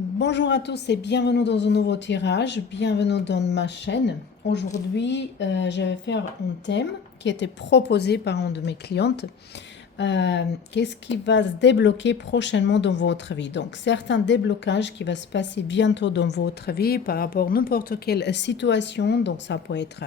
Bonjour à tous et bienvenue dans un nouveau tirage, bienvenue dans ma chaîne. Aujourd'hui, je vais faire un thème qui était proposé par une de mes clientes. Qu'est-ce qui va se débloquer prochainement dans votre vie? Donc, certains déblocages qui va se passer bientôt dans votre vie par rapport à n'importe quelle situation. Donc, ça peut être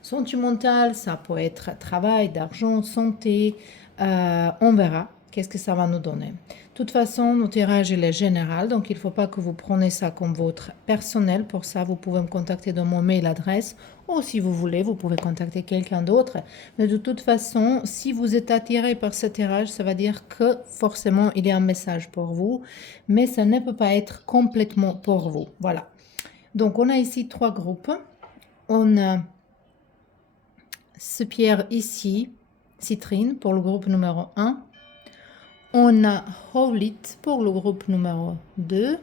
sentimental, ça peut être travail, d'argent, santé. On verra qu'est-ce que ça va nous donner. De toute façon, notre tirage il est général, donc il ne faut pas que vous preniez ça comme votre personnel. Pour ça, vous pouvez me contacter dans mon mail adresse ou si vous voulez, vous pouvez contacter quelqu'un d'autre. Mais de toute façon, si vous êtes attiré par ce tirage, ça va dire que forcément il y a un message pour vous, mais ça ne peut pas être complètement pour vous. Voilà. Donc on a ici trois groupes. On a ce pierre ici, citrine pour le groupe numéro 1. On a Holit pour le groupe numéro 2.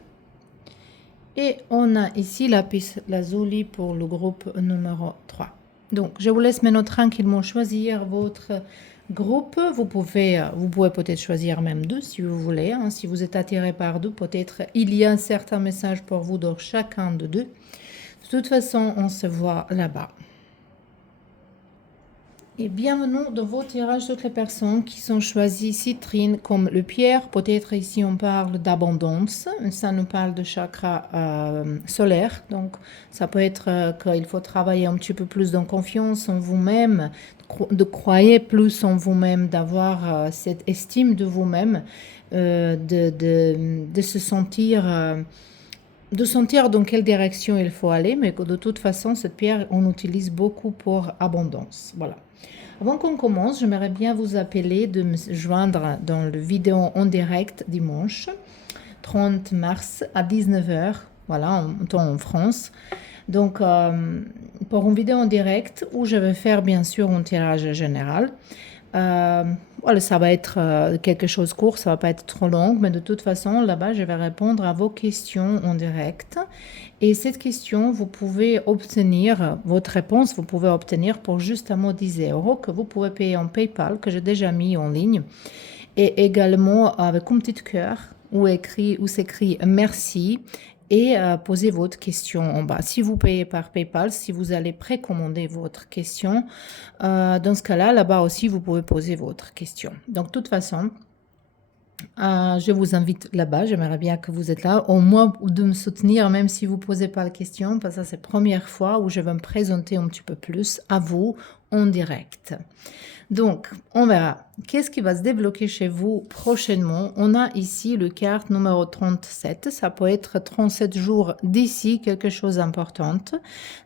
Et on a ici lapis lazuli pour le groupe numéro 3. Donc, je vous laisse maintenant tranquillement choisir votre groupe. Vous pouvez peut-être choisir même deux si vous voulez. Hein. Si vous êtes attiré par deux, peut-être il y a un certain message pour vous dans chacun de deux. De toute façon, on se voit là-bas. Et bienvenue dans vos tirages, toutes les personnes qui sont choisies citrine comme le pierre. Peut-être ici on parle d'abondance, ça nous parle de chakra solaire. Donc ça peut être qu'il faut travailler un petit peu plus dans confiance en vous-même, de croire plus en vous-même, d'avoir cette estime de vous-même, de se sentir... de sentir dans quelle direction il faut aller, mais que de toute façon, cette pierre, on utilise beaucoup pour abondance. Voilà. Avant qu'on commence, j'aimerais bien vous appeler de me joindre dans le vidéo en direct dimanche 30 mars à 19h, voilà, en temps en France. Donc, pour une vidéo en direct où je vais faire bien sûr un tirage général. Voilà, ça va être quelque chose de court, ça va pas être trop long, mais de toute façon, là-bas, je vais répondre à vos questions en direct. Et cette question, vous pouvez obtenir, votre réponse, vous pouvez obtenir pour justement 10 € que vous pouvez payer en PayPal, que j'ai déjà mis en ligne. Et également avec un petit cœur où s'écrit merci et posez votre question en bas. Si vous payez par PayPal, si vous allez précommander votre question, dans ce cas-là, là-bas aussi, vous pouvez poser votre question. Donc, de toute façon, je vous invite là-bas, j'aimerais bien que vous êtes là, au moins de me soutenir, même si vous ne posez pas la question, parce que c'est la première fois où je vais me présenter un petit peu plus à vous en direct. Donc, on verra. Qu'est-ce qui va se débloquer chez vous prochainement? On a ici le carte numéro 37. Ça peut être 37 jours d'ici, quelque chose d'important.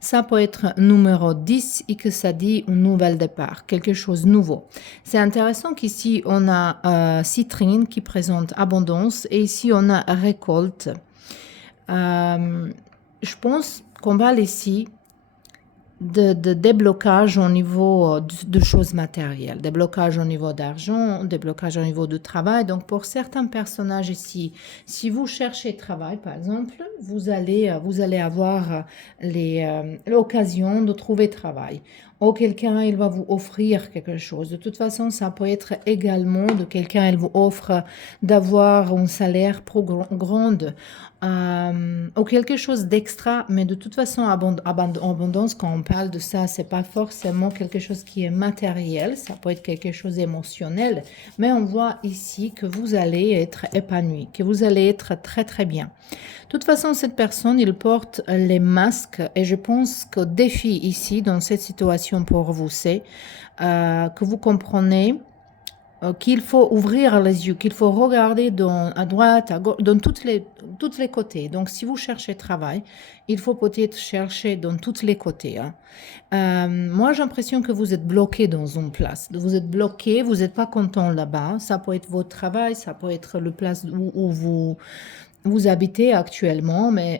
Ça peut être numéro 10 et que ça dit un nouvel départ, quelque chose de nouveau. C'est intéressant qu'ici, on a citrine qui présente abondance et ici, on a récolte. Je pense qu'on va ici de déblocage au niveau de choses matérielles, déblocage au niveau d'argent, déblocage au niveau de travail. Donc, pour certains personnages ici, si vous cherchez travail, par exemple, vous allez avoir l'occasion de trouver travail. Ou quelqu'un, il va vous offrir quelque chose. De toute façon, ça peut être également de quelqu'un, il vous offre d'avoir un salaire trop grand. Ou quelque chose d'extra, mais de toute façon, abondance, quand on parle de ça, c'est pas forcément quelque chose qui est matériel, ça peut être quelque chose d'émotionnel, mais on voit ici que vous allez être épanoui, que vous allez être très très bien. De toute façon, cette personne, il porte les masques et je pense que le défi ici, dans cette situation pour vous, c'est que vous comprenez qu'il faut ouvrir les yeux, qu'il faut regarder à droite, à gauche, dans tous les côtés. Donc, si vous cherchez travail, il faut peut-être chercher dans tous les côtés. Hein. Moi, j'ai l'impression que vous êtes bloqué dans une place. Vous êtes bloqué, vous n'êtes pas content là-bas. Ça peut être votre travail, ça peut être le place où vous habitez actuellement, mais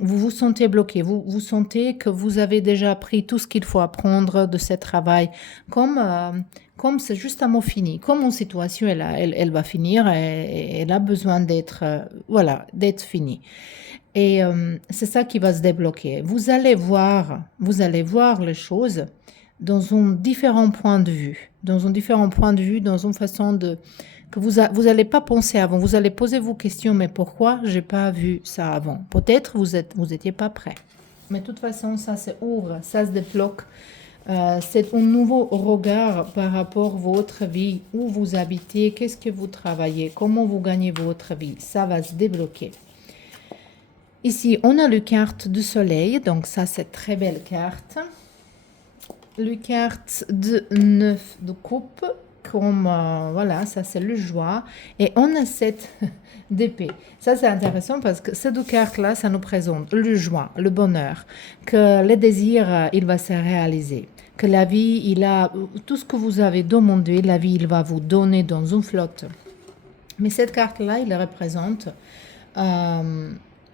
vous vous sentez bloqué. Vous sentez que vous avez déjà appris tout ce qu'il faut apprendre de ce travail, comme c'est justement fini, comme une situation, elle va finir, et elle a besoin d'être, d'être finie. Et c'est ça qui va se débloquer. Vous allez voir les choses dans un différent point de vue, dans une façon que vous allez pas penser avant. Vous allez poser vos questions, mais pourquoi j'ai pas vu ça avant? Peut-être vous étiez pas prêt. Mais de toute façon, ça se ouvre, ça se débloque. C'est un nouveau regard par rapport à votre vie, où vous habitez, qu'est-ce que vous travaillez, comment vous gagnez votre vie. Ça va se débloquer. Ici, on a le carte du soleil, donc ça, c'est très belle carte. Le carte de 9 de coupe, comme voilà, ça c'est le joie. Et on a 7 d'épée. Ça c'est intéressant parce que ces deux cartes-là, ça nous présente le joie, le bonheur, que le désir, il va se réaliser. Que la vie, il a tout ce que vous avez demandé, la vie, il va vous donner dans une flotte. Mais cette carte-là, il représente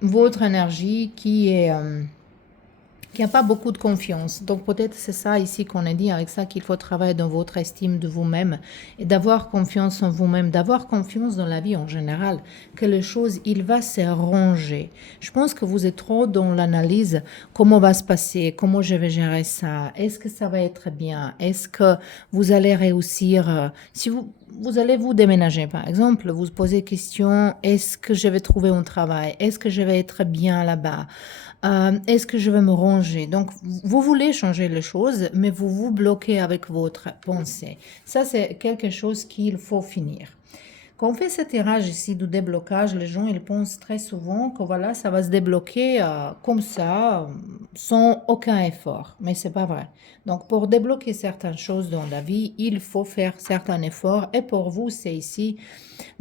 votre énergie qui n'a pas beaucoup de confiance. Donc peut-être c'est ça ici qu'on a dit avec ça qu'il faut travailler dans votre estime de vous-même et d'avoir confiance en vous-même, d'avoir confiance dans la vie en général, que les choses, il va se ranger. Je pense que vous êtes trop dans l'analyse, comment va se passer, comment je vais gérer ça, est-ce que ça va être bien, est-ce que vous allez réussir, si vous allez vous déménager, par exemple, vous posez question, est-ce que je vais trouver un travail, est-ce que je vais être bien là-bas, est-ce que je vais me ranger? Donc, vous voulez changer les choses, mais vous vous bloquez avec votre pensée. Ça, c'est quelque chose qu'il faut finir. Quand on fait ce tirage ici du déblocage, les gens ils pensent très souvent que voilà, ça va se débloquer comme ça, sans aucun effort. Mais c'est pas vrai. Donc, pour débloquer certaines choses dans la vie, il faut faire certains efforts. Et pour vous, c'est ici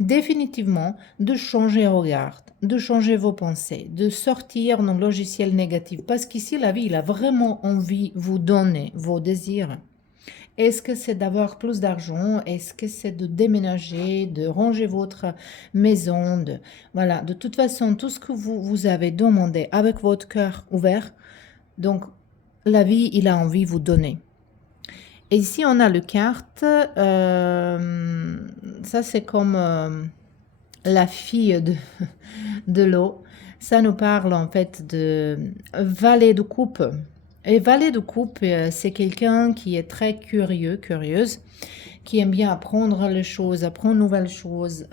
définitivement de changer regard, de changer vos pensées, de sortir d'un logiciel négatif. Parce qu'ici, la vie, il a vraiment envie de vous donner vos désirs. Est-ce que c'est d'avoir plus d'argent? Est-ce que c'est de déménager, de ranger votre maison? Voilà, de toute façon, tout ce que vous avez demandé avec votre cœur ouvert, donc la vie, il a envie de vous donner. Et ici, on a le carte. Ça, c'est comme la fille de l'eau. Ça nous parle en fait de valet de coupe. Et valet de coupe, c'est quelqu'un qui est très curieux, curieuse, qui aime bien apprendre les choses, apprendre de nouvelles choses,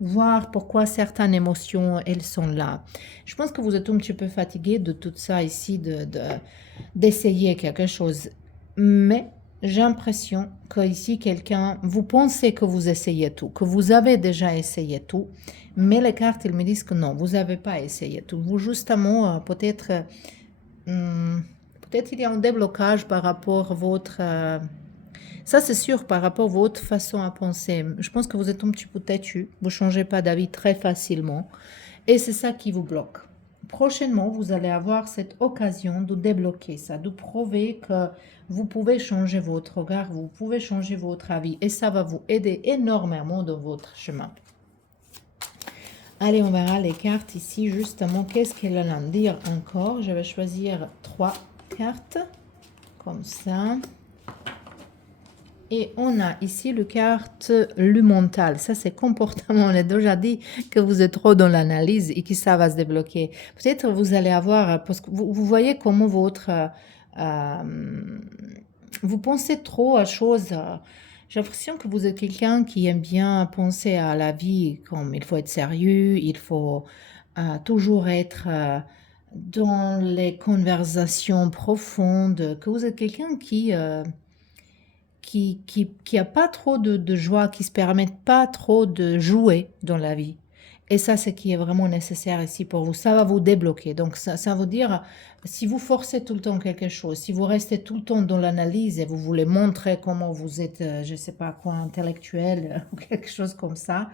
voir pourquoi certaines émotions, elles sont là. Je pense que vous êtes un petit peu fatigué de tout ça ici, d'essayer quelque chose. Mais j'ai l'impression qu'ici, quelqu'un, vous pensez que vous essayez tout, que vous avez déjà essayé tout, mais les cartes, elles me disent que non, vous n'avez pas essayé tout. Vous, justement, peut-être il y a un déblocage par rapport à votre... ça, c'est sûr, par rapport à votre façon à penser. Je pense que vous êtes un petit peu têtu, vous ne changez pas d'avis très facilement, et c'est ça qui vous bloque. Prochainement, vous allez avoir cette occasion de débloquer ça, de prouver que vous pouvez changer votre regard, vous pouvez changer votre avis, et ça va vous aider énormément dans votre chemin. Allez, on verra les cartes ici, justement, qu'est-ce qu'elles allent en dire encore. Je vais choisir 3 cartes, comme ça. Et on a ici le carte le mental. Ça, c'est comportement. On a déjà dit que vous êtes trop dans l'analyse et que ça va se débloquer. Peut-être vous allez avoir, parce que vous voyez comment vous pensez trop à choses. J'ai l'impression que vous êtes quelqu'un qui aime bien penser à la vie comme il faut être sérieux, il faut toujours être dans les conversations profondes, que vous êtes quelqu'un qui a pas trop de joie, qui se permettent pas trop de jouer dans la vie. Et ça, c'est qui est vraiment nécessaire ici pour vous. Ça va vous débloquer. Donc, ça veut dire, si vous forcez tout le temps quelque chose, si vous restez tout le temps dans l'analyse et vous voulez montrer comment vous êtes, je ne sais pas quoi, intellectuel ou quelque chose comme ça,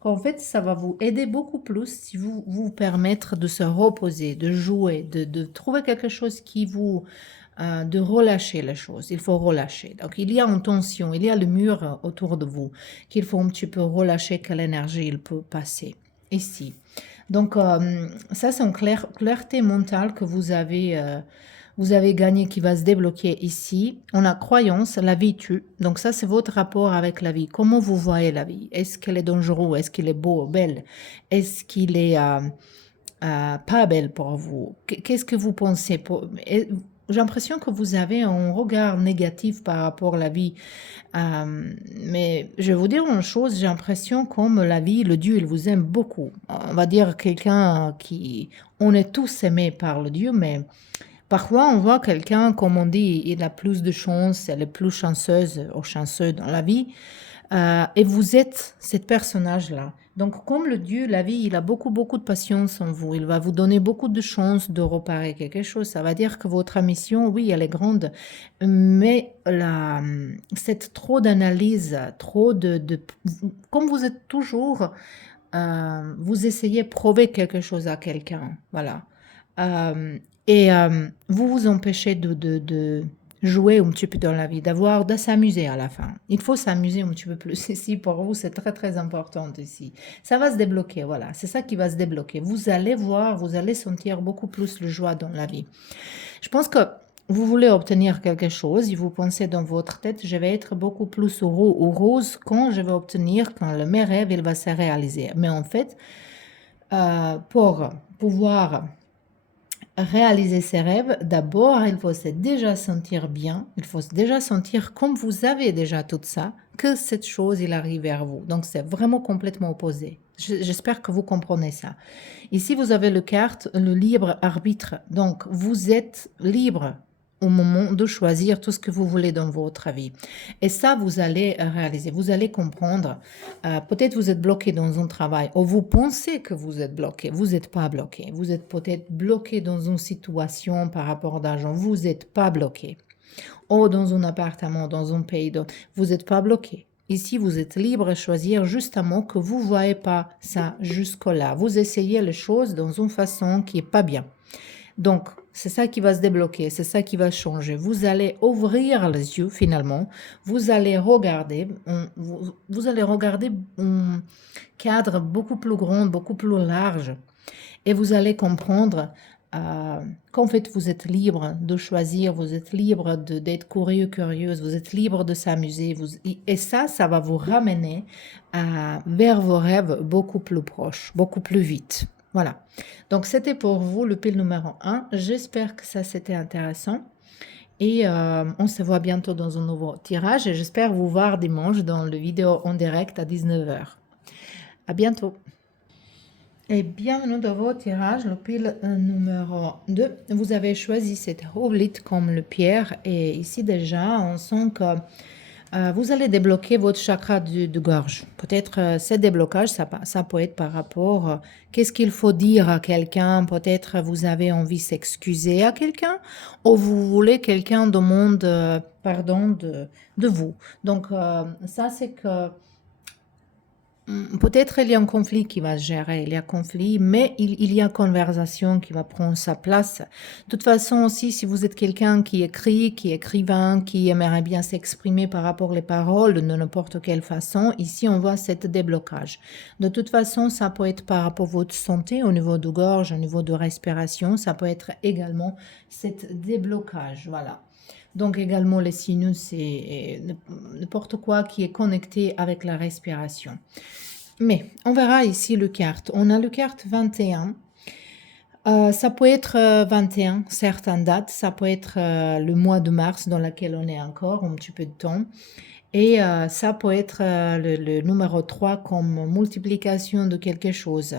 qu'en fait, ça va vous aider beaucoup plus si vous permettre de se reposer, de jouer, de trouver quelque chose qui vous... de relâcher les choses. Il faut relâcher. Donc, il y a une tension, il y a le mur autour de vous qu'il faut un petit peu relâcher, que l'énergie il peut passer ici. Donc, ça, c'est une clarté mentale que vous avez gagné qui va se débloquer ici. On a croyance, la vie tue. Donc, ça, c'est votre rapport avec la vie. Comment vous voyez la vie? Est-ce qu'elle est dangereuse? Est-ce qu'il est beau, belle? Est-ce qu'il est pas belle pour vous? Qu'est-ce que vous pensez j'ai l'impression que vous avez un regard négatif par rapport à la vie. Mais je vais vous dire une chose, j'ai l'impression comme la vie, le Dieu, il vous aime beaucoup. On va dire quelqu'un qui... On est tous aimés par le Dieu, mais parfois on voit quelqu'un, comme on dit, il a plus de chance, elle est plus chanceuse ou chanceux dans la vie. Et vous êtes cette personnage-là. Donc, comme le Dieu, la vie, il a beaucoup, beaucoup de patience en vous. Il va vous donner beaucoup de chances de réparer quelque chose. Ça va dire que votre mission, oui, elle est grande, mais c'est trop d'analyse, trop comme vous êtes toujours, vous essayez de prouver quelque chose à quelqu'un. Voilà. Euh, vous vous empêchez de jouer un petit peu dans la vie, de s'amuser à la fin. Il faut s'amuser un petit peu plus ici. Pour vous, c'est très, très important ici. Ça va se débloquer, voilà. C'est ça qui va se débloquer. Vous allez voir, vous allez sentir beaucoup plus le joie dans la vie. Je pense que vous voulez obtenir quelque chose et vous pensez dans votre tête, je vais être beaucoup plus heureux ou rose quand je vais obtenir, quand mes rêves, il va se réaliser. Mais en fait, pour pouvoir réaliser ses rêves, d'abord, il faut se déjà sentir bien, il faut déjà sentir comme vous avez déjà tout ça, que cette chose, il arrive vers vous. Donc, c'est vraiment complètement opposé. J'espère que vous comprenez ça. Ici, vous avez le carte, le libre arbitre. Donc, vous êtes libre au moment de choisir tout ce que vous voulez dans votre vie. Et ça, vous allez réaliser, vous allez comprendre. Peut-être vous êtes bloqué dans un travail ou vous pensez que vous êtes bloqué. Vous n'êtes pas bloqué. Vous êtes peut-être bloqué dans une situation par rapport d'argent. Vous n'êtes pas bloqué. Ou dans un appartement, dans un pays, vous n'êtes pas bloqué. Ici, vous êtes libre de choisir justement que vous ne voyez pas ça jusque-là. Vous essayez les choses dans une façon qui n'est pas bien. Donc, c'est ça qui va se débloquer, c'est ça qui va changer. Vous allez ouvrir les yeux finalement, vous allez regarder, vous allez regarder un cadre beaucoup plus grand, beaucoup plus large, et vous allez comprendre qu'en fait vous êtes libre de choisir, vous êtes libre d'être curieux, curieuse, vous êtes libre de s'amuser, et ça va vous ramener vers vos rêves beaucoup plus proches, beaucoup plus vite. Voilà. Donc, c'était pour vous le pile numéro 1. J'espère que ça, c'était intéressant. Et on se voit bientôt dans un nouveau tirage. Et j'espère vous voir dimanche dans le vidéo en direct à 19h. À bientôt. Et bienvenue dans votre tirage, le pile numéro 2. Vous avez choisi cette oblite comme le pierre. Et ici, déjà, on sent que vous allez débloquer votre chakra de gorge. Peut-être ce déblocage, ça peut être par rapport qu'est-ce qu'il faut dire à quelqu'un. Peut-être vous avez envie de s'excuser à quelqu'un ou vous voulez quelqu'un demande pardon de vous. Donc, ça, c'est que peut-être il y a un conflit qui va se gérer, il y a conflit, mais il y a conversation qui va prendre sa place. De toute façon aussi, si vous êtes quelqu'un qui écrit, qui est écrivain, qui aimerait bien s'exprimer par rapport aux paroles de n'importe quelle façon, ici on voit cet déblocage. De toute façon, ça peut être par rapport à votre santé, au niveau de gorge, au niveau de respiration, ça peut être également cet déblocage, voilà. Donc également les sinus et n'importe quoi qui est connecté avec la respiration. Mais on verra ici le carte. On a le carte 21. Ça peut être 21, certaines dates. Ça peut être le mois de mars dans lequel on est encore, un petit peu de temps. Et ça peut être le numéro 3 comme multiplication de quelque chose.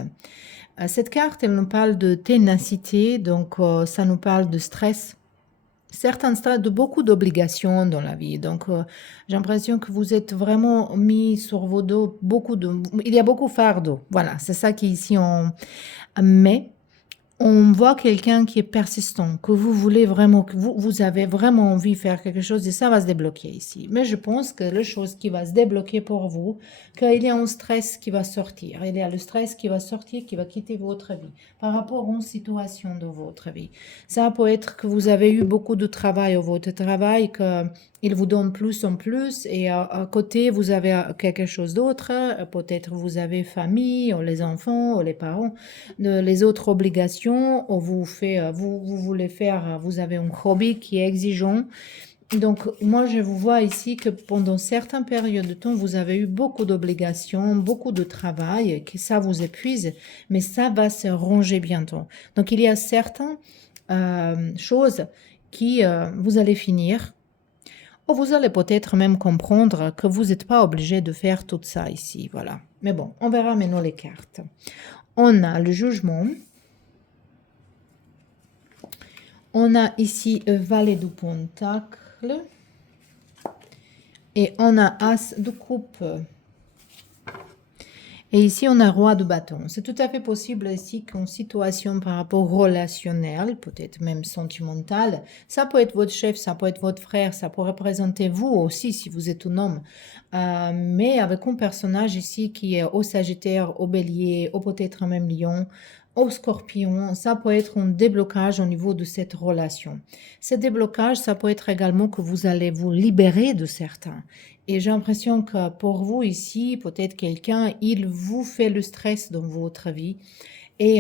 Cette carte, elle nous parle de ténacité, donc ça nous parle de stress. Certains stades de beaucoup d'obligations dans la vie. Donc, j'ai l'impression que vous êtes vraiment mis sur vos dos il y a beaucoup de fardeau. Voilà, c'est ça qui ici mais on voit quelqu'un qui est persistant, que vous voulez vraiment, que vous avez vraiment envie de faire quelque chose et ça va se débloquer ici. Mais je pense que la chose qui va se débloquer pour vous, qu'il y a un stress qui va sortir. Il y a le stress qui va sortir, qui va quitter votre vie par rapport à une situation de votre vie. Ça peut être que vous avez eu beaucoup de travail au votre travail, qu'il vous donne plus en plus et à côté, vous avez quelque chose d'autre. Peut-être vous avez famille, ou les enfants, ou les parents, les autres obligations, ou vous voulez faire, vous avez un hobby qui est exigeant. Donc, moi, je vous vois ici que pendant certaines périodes de temps, vous avez eu beaucoup d'obligations, beaucoup de travail, que ça vous épuise, mais ça va se ranger bientôt. Donc, il y a certaines choses qui vous allez finir, ou vous allez peut-être même comprendre que vous n'êtes pas obligé de faire tout ça ici, voilà. Mais bon, on verra maintenant les cartes. On a le jugement. On a ici valet de pentacle. Et on a as de coupe. Et ici, on a roi de bâton. C'est tout à fait possible ici qu'une situation par rapport relationnelle, peut-être même sentimentale, ça peut être votre chef, ça peut être votre frère, ça peut représenter vous aussi si vous êtes un homme. Mais avec un personnage ici qui est au Sagittaire, au Bélier, ou peut-être même Lion, au Scorpion, ça peut être un déblocage au niveau de cette relation. Ce déblocage, ça peut être également que vous allez vous libérer de certains. Et j'ai l'impression que pour vous ici, peut-être quelqu'un, il vous fait le stress dans votre vie. Et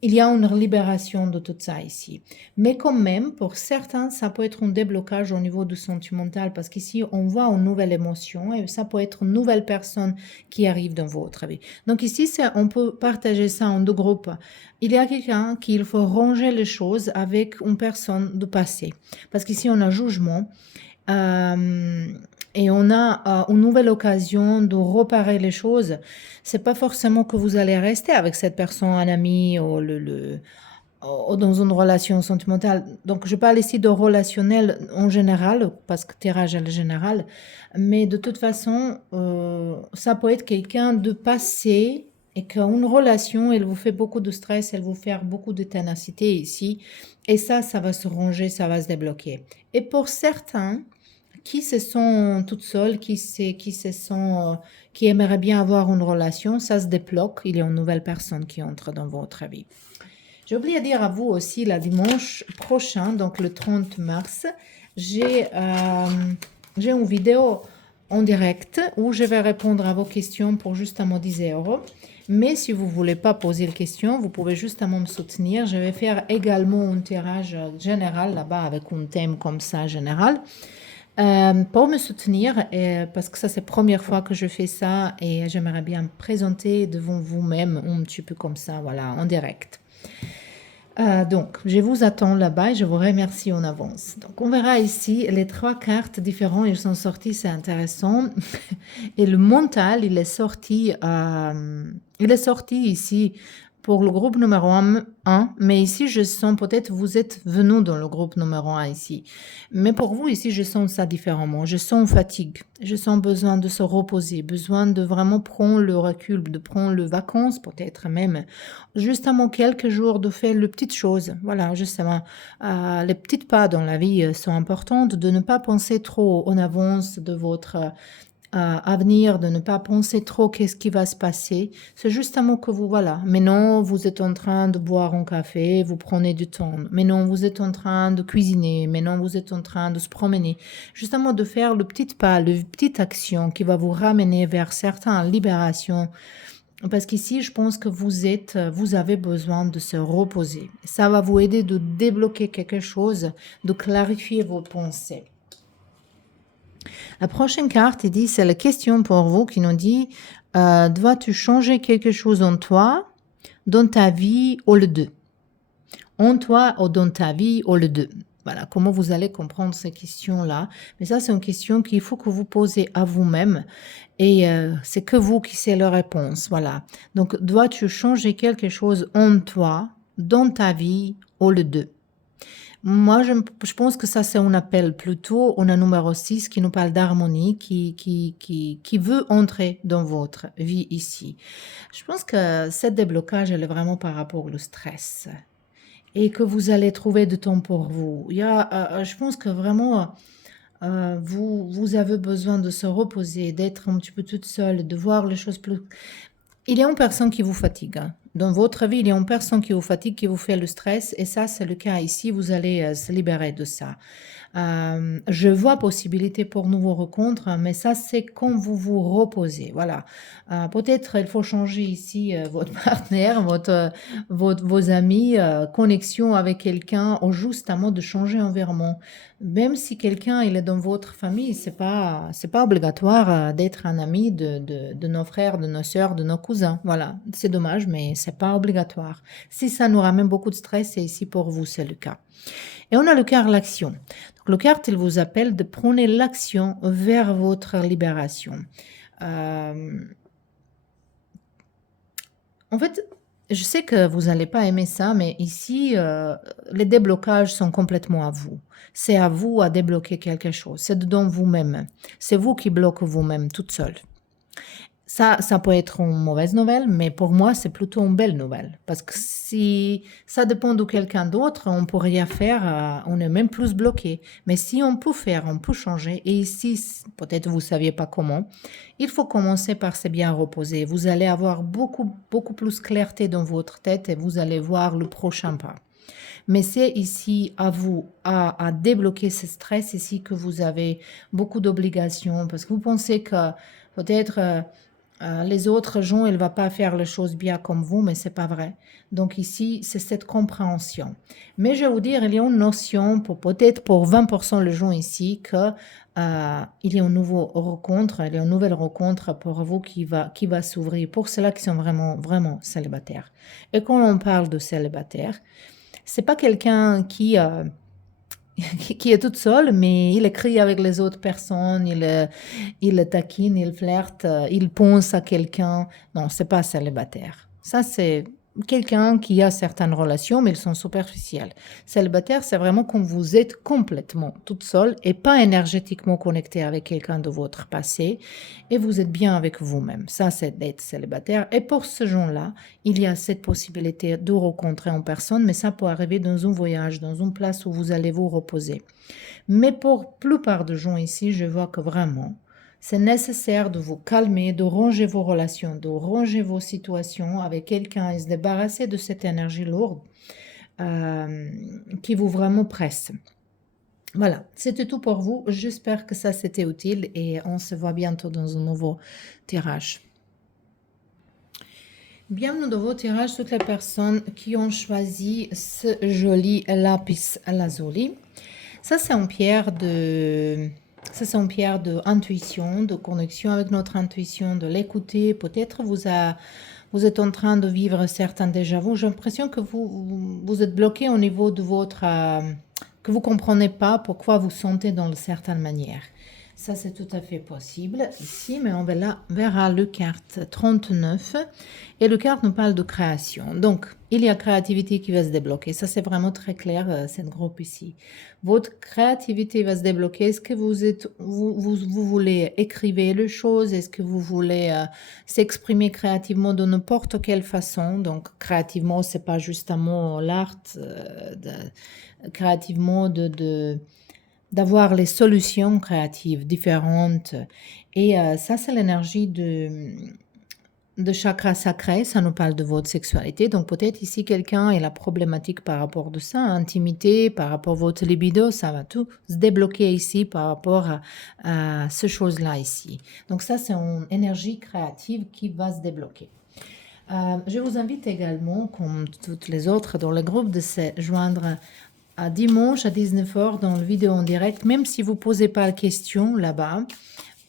il y a une libération de tout ça ici. Mais quand même, pour certains, ça peut être un déblocage au niveau du sentimental parce qu'ici, on voit une nouvelle émotion et ça peut être une nouvelle personne qui arrive dans votre vie. Donc ici, on peut partager ça en deux groupes. Il y a quelqu'un qu'il faut ranger les choses avec une personne du passé. Parce qu'ici, on a jugement. Et on a une nouvelle occasion de reparer les choses. C'est pas forcément que vous allez rester avec cette personne, un ami ou, ou dans une relation sentimentale. Donc, je parle ici de relationnel en général, parce que tirage est général. Mais de toute façon, ça peut être quelqu'un de passé et qu'une relation, elle vous fait beaucoup de stress, elle vous fait beaucoup de ténacité ici. Et ça va se ranger, ça va se débloquer. Et pour certains, qui se sont toutes seules, qui aimeraient bien avoir une relation, ça se débloque. Il y a une nouvelle personne qui entre dans votre vie. J'ai oublié de dire à vous aussi, la dimanche prochain, donc le 30 mars, j'ai une vidéo en direct où je vais répondre à vos questions pour justement 10 €. Mais si vous ne voulez pas poser les questions, vous pouvez justement me soutenir. Je vais faire également un tirage général là-bas avec un thème comme ça général. Pour me soutenir, parce que ça c'est la première fois que je fais ça et j'aimerais bien me présenter devant vous-même un petit peu comme ça, voilà, en direct. Donc, je vous attends là-bas et je vous remercie en avance. Donc, on verra ici les 3 cartes différentes, ils sont sortis, c'est intéressant. Et le mental, il est sorti ici pour le groupe numéro 1, mais ici, je sens peut-être vous êtes venu dans le groupe numéro 1 ici. Mais pour vous, ici, je sens ça différemment. Je sens fatigue, je sens besoin de se reposer, besoin de vraiment prendre le recul, de prendre le vacances peut-être même. Justement, quelques jours de faire les petites choses. Voilà, justement, les petites pas dans la vie sont importantes, de ne pas penser trop en avance de votre avenir, de ne pas penser trop qu'est-ce qui va se passer. C'est justement que vous, voilà, maintenant vous êtes en train de boire un café, vous prenez du temps. Maintenant vous êtes en train de cuisiner. Maintenant vous êtes en train de se promener. Justement de faire le petit pas, le petite action qui va vous ramener vers certaines libérations. Parce qu'ici, je pense que vous avez besoin de se reposer. Ça va vous aider de débloquer quelque chose, de clarifier vos pensées. La prochaine carte, il dit, c'est la question pour vous qui nous dit, dois-tu changer quelque chose en toi, dans ta vie ou le deux? En toi ou dans ta vie ou le deux? Voilà, comment vous allez comprendre ces questions-là. Mais ça, c'est une question qu'il faut que vous posez à vous-même. Et c'est que vous qui savez la réponse. Voilà. Donc, dois-tu changer quelque chose en toi, dans ta vie ou le deux? Moi, je pense que ça, c'est un appel plutôt. On a numéro 6 qui nous parle d'harmonie, qui veut entrer dans votre vie ici. Je pense que ce déblocage, elle est vraiment par rapport au stress et que vous allez trouver du temps pour vous. Je pense que vraiment, vous avez besoin de se reposer, d'être un petit peu toute seule, de voir les choses plus... Il y a une personne qui vous fatigue. Dans votre vie, il y a une personne qui vous fatigue, qui vous fait le stress. Et ça, c'est le cas ici. Vous allez se libérer de ça. Je vois possibilité pour nouveaux rencontres, mais ça, c'est quand vous vous reposez. Voilà. Peut-être il faut changer ici votre partenaire, vos amis, connexion avec quelqu'un, ou justement de changer environnement. Même si quelqu'un il est dans votre famille, c'est pas obligatoire d'être un ami de nos frères, de nos sœurs, de nos cousins. Voilà, c'est dommage, mais c'est pas obligatoire. Si ça nous ramène beaucoup de stress, et ici pour vous, c'est le cas. Et on a le cœur, l'action. Donc, le cœur, il vous appelle de prendre l'action vers votre libération. En fait, je sais que vous n'allez pas aimer ça, mais ici, les déblocages sont complètement à vous. C'est à vous à débloquer quelque chose. C'est dedans vous-même. C'est vous qui bloquez vous-même toute seule. Ça peut être une mauvaise nouvelle, mais pour moi, c'est plutôt une belle nouvelle. Parce que si ça dépend de quelqu'un d'autre, on ne peut rien faire, on est même plus bloqué. Mais si on peut faire, on peut changer. Et ici, peut-être vous ne saviez pas comment, il faut commencer par se bien reposer. Vous allez avoir beaucoup, beaucoup plus clarté dans votre tête et vous allez voir le prochain pas. Mais c'est ici à vous à débloquer ce stress ici que vous avez beaucoup d'obligations parce que vous pensez que peut-être les autres gens, ils ne vont pas faire les choses bien comme vous, mais c'est pas vrai. Donc ici, c'est cette compréhension. Mais je vais vous dire, il y a une notion, peut-être pour 20% les gens ici, que il y a une nouvelle rencontre pour vous qui va s'ouvrir, pour ceux-là qui sont vraiment, vraiment célibataires. Et quand on parle de célibataire, c'est pas quelqu'un qui est toute seule, mais il écrit avec les autres personnes, il taquine, il flirte, il pense à quelqu'un. Non, c'est pas célibataire. Ça, c'est quelqu'un qui a certaines relations, mais elles sont superficielles. Célibataire, c'est vraiment quand vous êtes complètement toute seule et pas énergétiquement connecté avec quelqu'un de votre passé et vous êtes bien avec vous-même. Ça, c'est d'être célibataire. Et pour ce gens-là, il y a cette possibilité de rencontrer en personne, mais ça peut arriver dans un voyage, dans une place où vous allez vous reposer. Mais pour la plupart de gens ici, je vois que vraiment, c'est nécessaire de vous calmer, de ranger vos relations, de ranger vos situations avec quelqu'un et se débarrasser de cette énergie lourde qui vous vraiment presse. Voilà, c'était tout pour vous. J'espère que ça c'était utile et on se voit bientôt dans un nouveau tirage. Bienvenue dans vos tirages, toutes les personnes qui ont choisi ce joli lapis lazuli. Ça, c'est une pierre d'intuition, de connexion avec notre intuition, de l'écouter. Peut-être vous êtes en train de vivre certains déjà-vu. J'ai l'impression que vous êtes bloqué au niveau de votre... que vous ne comprenez pas pourquoi vous sentez d'une certaine manière. Ça, c'est tout à fait possible ici, mais on verra le carte 39. Et le carte nous parle de création. Donc, il y a créativité qui va se débloquer. Ça, c'est vraiment très clair, cette groupe ici. Votre créativité va se débloquer. Est-ce que vous voulez écrire les choses? Est-ce que vous voulez s'exprimer créativement de n'importe quelle façon? Donc, créativement, c'est pas justement l'art, créativement d'avoir les solutions créatives différentes. Et ça, c'est l'énergie de chakra sacré. Ça nous parle de votre sexualité. Donc, peut-être ici, quelqu'un a la problématique par rapport de ça, intimité, par rapport à votre libido. Ça va tout se débloquer ici par rapport à ces choses-là ici. Donc, ça, c'est une énergie créative qui va se débloquer. Je vous invite également, comme toutes les autres dans le groupe, de se joindre à dimanche à 19h dans le vidéo en direct, même si vous ne posez pas la question là-bas,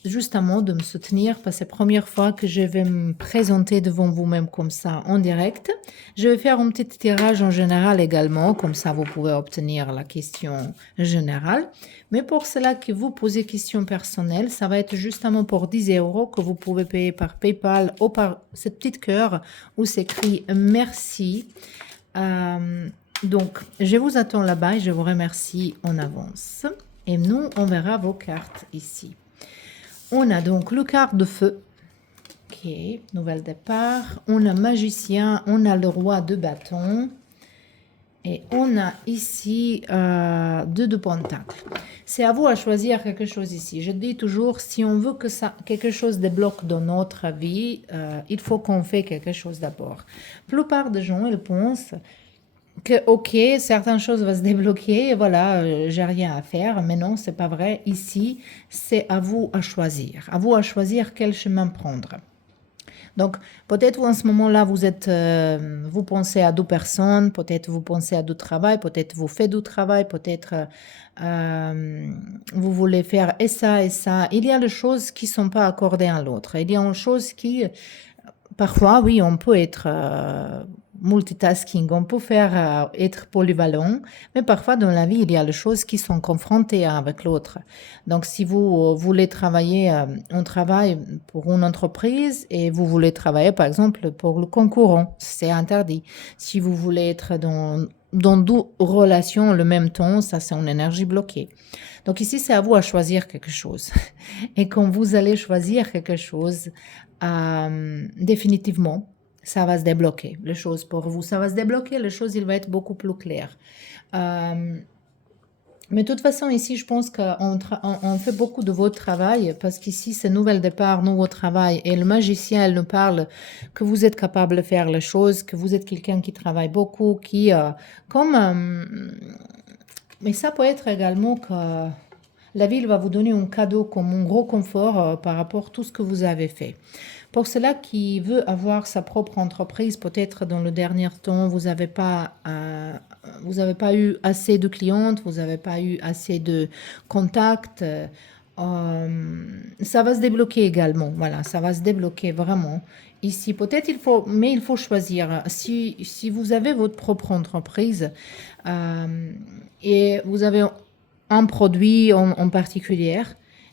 justement de me soutenir, parce que c'est la première fois que je vais me présenter devant vous-même comme ça en direct. Je vais faire un petit tirage en général également, comme ça vous pouvez obtenir la question générale. Mais pour cela que vous posez question personnelle, ça va être justement pour 10 € que vous pouvez payer par PayPal ou par cette petite cœur où s'écrit merci. Donc, je vous attends là-bas et je vous remercie en avance. Et nous, on verra vos cartes ici. On a donc le carte de feu. Ok, nouvel départ. On a magicien, on a le roi de bâton. Et on a ici 2 de pentacles. C'est à vous à choisir quelque chose ici. Je dis toujours, si on veut que quelque chose débloque dans notre vie, il faut qu'on fait quelque chose d'abord. La plupart des gens, ils pensent que ok, certaines choses vont se débloquer, et voilà, j'ai rien à faire, mais non, c'est pas vrai. Ici, c'est à vous à choisir quel chemin prendre. Donc, peut-être en ce moment-là, vous pensez à 2 personnes, peut-être vous pensez à 2 travail, peut-être vous faites du travail, peut-être vous voulez faire et ça et ça. Il y a des choses qui ne sont pas accordées à l'autre. Il y a une chose qui parfois, oui, on peut être multitasking, on peut faire être polyvalent, mais parfois dans la vie, il y a les choses qui sont confrontées avec l'autre. Donc, si vous voulez travailler, on travaille pour une entreprise et vous voulez travailler, par exemple, pour le concurrent, c'est interdit. Si vous voulez être dans deux relations en le même temps, ça, c'est une énergie bloquée. Donc ici, c'est à vous à choisir quelque chose. Et quand vous allez choisir quelque chose, définitivement, ça va se débloquer, les choses pour vous. Ça va se débloquer, les choses, il va être beaucoup plus clair. Mais de toute façon, ici, je pense qu'on fait beaucoup de votre travail parce qu'ici, c'est nouvel départ, nouveau travail. Et le magicien, elle nous parle que vous êtes capable de faire les choses, que vous êtes quelqu'un qui travaille beaucoup, qui, mais ça peut être également que la vie va vous donner un cadeau comme un gros confort par rapport à tout ce que vous avez fait. Pour cela qui veut avoir sa propre entreprise, peut-être dans le dernier temps, vous n'avez pas eu assez de clientes, vous n'avez pas eu assez de contacts. Ça va se débloquer également. Voilà, ça va se débloquer vraiment. Ici, peut-être mais il faut choisir. Si vous avez votre propre entreprise et vous avez un produit en particulier,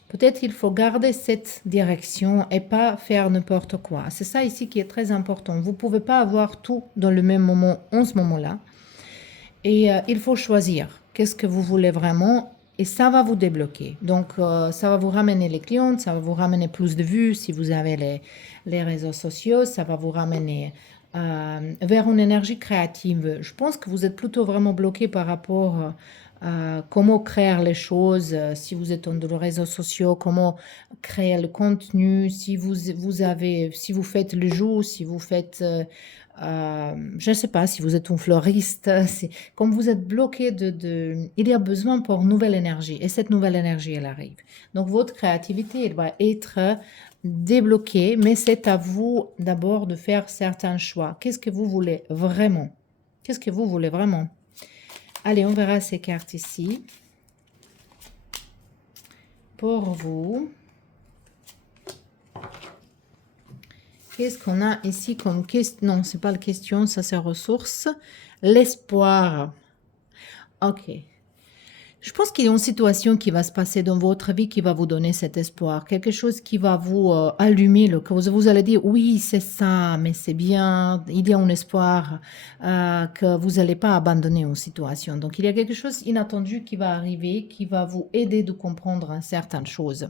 peut-être il faut garder cette direction et pas faire n'importe quoi. C'est ça ici qui est très important. Vous ne pouvez pas avoir tout dans le même moment, en ce moment-là. Et il faut choisir qu'est-ce que vous voulez vraiment et ça va vous débloquer. Donc, ça va vous ramener les clients, ça va vous ramener plus de vues si vous avez les réseaux sociaux, ça va vous ramener vers une énergie créative. Je pense que vous êtes plutôt vraiment bloqué par rapport à comment créer les choses, si vous êtes dans les réseaux sociaux, comment créer le contenu, si vous faites le jeu, si vous faites, je ne sais pas, si vous êtes un fleuriste, comme vous êtes bloqué il y a besoin pour une nouvelle énergie et cette nouvelle énergie, elle arrive. Donc, votre créativité, elle va être débloquée, mais c'est à vous d'abord de faire certains choix. Qu'est-ce que vous voulez vraiment? Qu'est-ce que vous voulez vraiment? Allez, on verra ces cartes ici. Pour vous, qu'est-ce qu'on a ici comme question? Non, c'est pas la question, ça c'est ressources. L'espoir. Ok. Je pense qu'il y a une situation qui va se passer dans votre vie qui va vous donner cet espoir. Quelque chose qui va vous allumer, que vous allez dire, oui, c'est ça, mais c'est bien. Il y a un espoir que vous n'allez pas abandonner une situation. Donc, il y a quelque chose d'inattendu qui va arriver, qui va vous aider de comprendre certaines choses.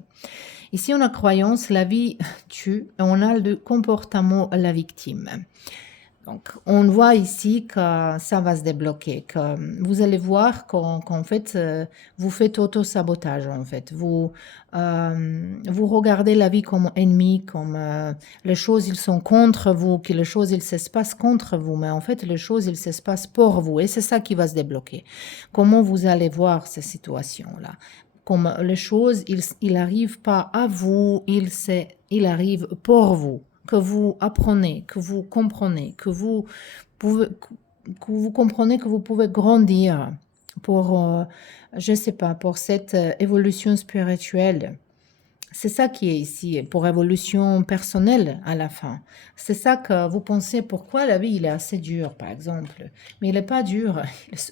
Ici, on a croyance, la vie tue, et on a le comportement la victime. Donc, on voit ici que ça va se débloquer, que vous allez voir qu'en fait, vous faites auto-sabotage, en fait. Vous regardez la vie comme ennemi, comme les choses, ils sont contre vous, que les choses, ils se passent contre vous, mais en fait, les choses, ils se passent pour vous, et c'est ça qui va se débloquer. Comment vous allez voir ces situations-là? Comme les choses, il n'arrive pas à vous, il arrive pour vous. Que vous apprenez, que vous comprenez, que vous comprenez que vous pouvez grandir pour, je ne sais pas, pour cette évolution spirituelle. C'est ça qui est ici, pour évolution personnelle à la fin. C'est ça que vous pensez, pourquoi la vie, il est assez dur, par exemple. Mais il n'est pas dur.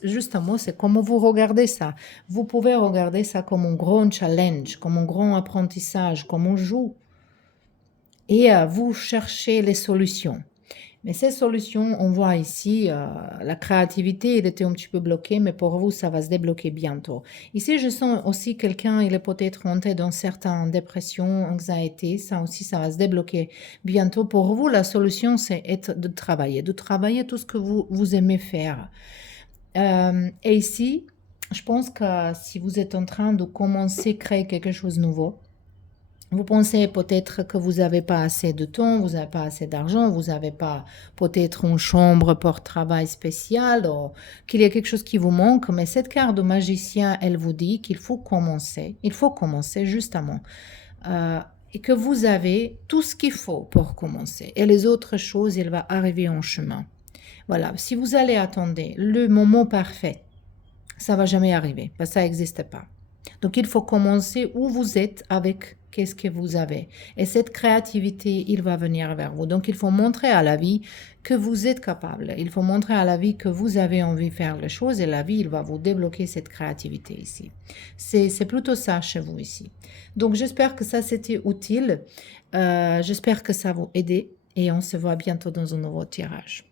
Justement, c'est comment vous regardez ça. Vous pouvez regarder ça comme un grand challenge, comme un grand apprentissage, comme on joue. Et vous cherchez les solutions. Mais ces solutions, on voit ici, la créativité, il était un petit peu bloqué, mais pour vous, ça va se débloquer bientôt. Ici, je sens aussi quelqu'un, il est peut-être monté dans certaines dépressions, anxiété, ça aussi, ça va se débloquer bientôt. Pour vous, la solution, c'est de travailler tout ce que vous aimez faire. Et ici, je pense que si vous êtes en train de commencer à créer quelque chose de nouveau, vous pensez peut-être que vous n'avez pas assez de temps, vous n'avez pas assez d'argent, vous n'avez pas peut-être une chambre pour travail spécial, ou qu'il y a quelque chose qui vous manque, mais cette carte de magicien, elle vous dit qu'il faut commencer. Il faut commencer justement. Et que vous avez tout ce qu'il faut pour commencer. Et les autres choses, elles vont arriver en chemin. Voilà, si vous allez attendre le moment parfait, ça ne va jamais arriver, parce que ça n'existe pas. Donc, il faut commencer où vous êtes avec qu'est-ce que vous avez. Et cette créativité, il va venir vers vous. Donc, il faut montrer à la vie que vous êtes capable. Il faut montrer à la vie que vous avez envie de faire les choses et la vie, il va vous débloquer cette créativité ici. C'est plutôt ça chez vous ici. Donc, j'espère que ça, c'était utile. J'espère que ça vous aidé et on se voit bientôt dans un nouveau tirage.